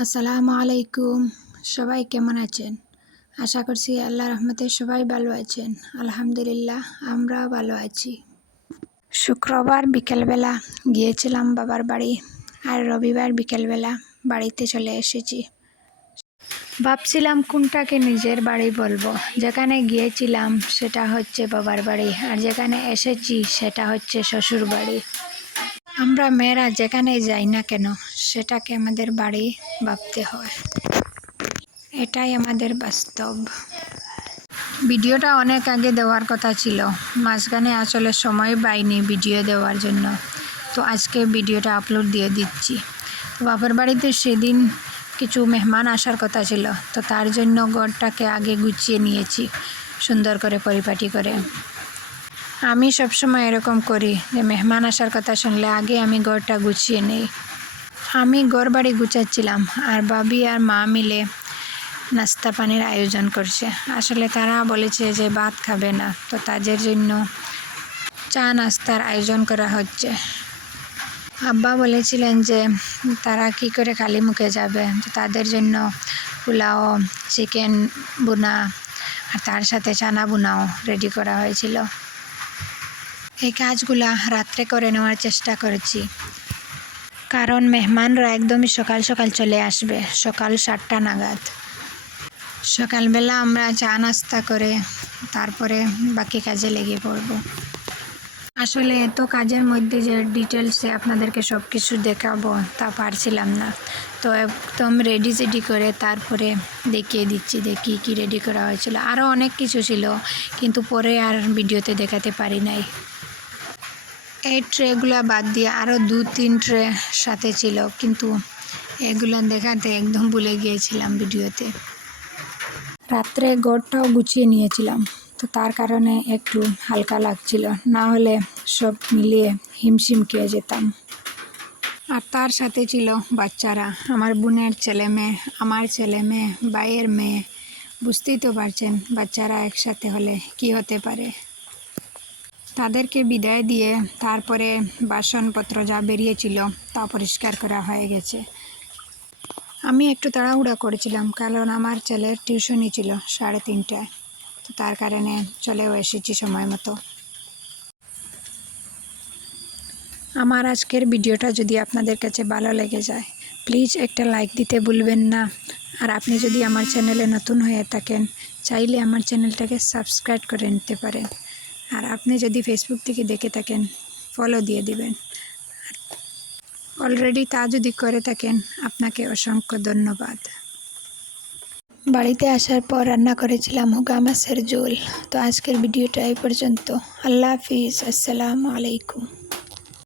আসসালামু আলাইকুম। সবাই কেমন আছেন? আশা করছি আল্লাহর রহমতে সবাই ভালো আছেন। আলহামদুলিল্লাহ আমরাও ভালো আছি। শুক্রবার বিকেলবেলা গিয়েছিলাম বাবার বাড়ি, আর রবিবার বিকেলবেলা বাড়িতে চলে এসেছি। ভাবছিলাম কোনটাকে নিজের বাড়ি বলবো। যেখানে গিয়েছিলাম সেটা হচ্ছে বাবার বাড়ি, আর যেখানে এসেছি সেটা হচ্ছে শ্বশুর বাড়ি। আমরা মেয়েরা যেখানে যাই না কেন সেটাকে আমাদের বাড়ি ভাবতে হয়, এটাই আমাদের বাস্তব। ভিডিওটা অনেক আগে দেওয়ার কথা ছিল, মাঝখানে আসলে সময় পাইনি ভিডিও দেওয়ার জন্য, তো আজকে ভিডিওটা আপলোড দিয়ে দিচ্ছি। বাবার বাড়িতে সেদিন কিছু মেহমান আসার কথা ছিল, তো তার জন্য ঘরটাকে আগে গুছিয়ে নিয়েছি সুন্দর করে পরিপাটি করে। আমি সবসময় এরকম করি যে মেহমান আসার কথা শুনলে আগে আমি ঘরটা গুছিয়ে নিই। আমি ঘর বাড়ি গুছাচ্ছিলাম আর ভাবি আর মা মিলে নাস্তা পানির আয়োজন করছে। আসলে তারা বলেছে যে ভাত খাবে না, তো তাদের জন্য চা নাস্তার আয়োজন করা হচ্ছে। আব্বা বলেছিলেন যে তারা কি করে খালি মুখে যাবে, তো তাদের জন্য পোলাও, চিকেন বুনা আর তার সাথে চানা বুনাও রেডি করা হয়েছিল। এই কাজগুলা রাত্রে করে নেওয়ার চেষ্টা করেছি, কারণ মেহমানরা একদমই সকাল সকাল চলে আসবে, সকাল 7টা নাগাদ। সকালবেলা আমরা চা নাস্তা করে তারপরে বাকি কাজে লেগে পড়ব। আসলে এত কাজের মধ্যে যে ডিটেলসে আপনাদেরকে সব কিছু দেখাবো তা পারছিলাম না, তো একদম রেডি করে তারপরে দেখিয়ে দিচ্ছি যে কী রেডি করা হয়েছিল। আরও অনেক কিছু ছিল কিন্তু পরে আর ভিডিওতে দেখাতে পারি নাই। এই ট্রেগুলো বাদ দিয়ে আরও 2-3 ট্রে সাথে ছিল, কিন্তু এগুলো দেখাতে একদম ভুলে গিয়েছিলাম ভিডিওতে। রাত্রে ঘরটাও গুছিয়ে নিয়েছিলাম, তো তার কারণে একটু হালকা লাগছিল, না হলে সব মিলিয়ে হিমশিম খেয়ে যেতাম। আর তার সাথে ছিল বাচ্চারা, আমার বোনের ছেলে মেয়ে, আমার ছেলে মেয়ে, ভাইয়ের মেয়ে। বুঝতেই তো পারছেন বাচ্চারা একসাথে হলে কি হতে পারে। তাদেরকে বিদায় দিয়ে তারপরে বাসনপত্র যা বেরিয়েছিল তা পরিষ্কার করা হয়ে গেছে। আমি একটু তাড়াহুড়া করেছিলাম কারণ আমার ছেলের টিউশনই ছিল 3:30টায়, তো তার কারণে চলেও এসেছি সময় মতো। আমার আজকের ভিডিওটা যদি আপনাদের কাছে ভালো লেগে যায় প্লিজ একটা লাইক দিতে ভুলবেন না। আর আপনি যদি আমার চ্যানেলে নতুন হয়ে থাকেন চাইলে আমার চ্যানেলটাকে সাবস্ক্রাইব করে নিতে পারেন। আর আপনি যদি ফেসবুক থেকে দেখে থাকেন ফলো দিয়ে দিবেন। অলরেডি তা যদি করে থাকেন আপনাকে অসংখ্য ধন্যবাদ। বাড়িতে আসার পর রান্না করেছিলাম হুগা মাছের ঝোল। তো আজকের ভিডিওটা এই পর্যন্ত। আল্লাহ হাফিজ, আসসালামু আলাইকুম।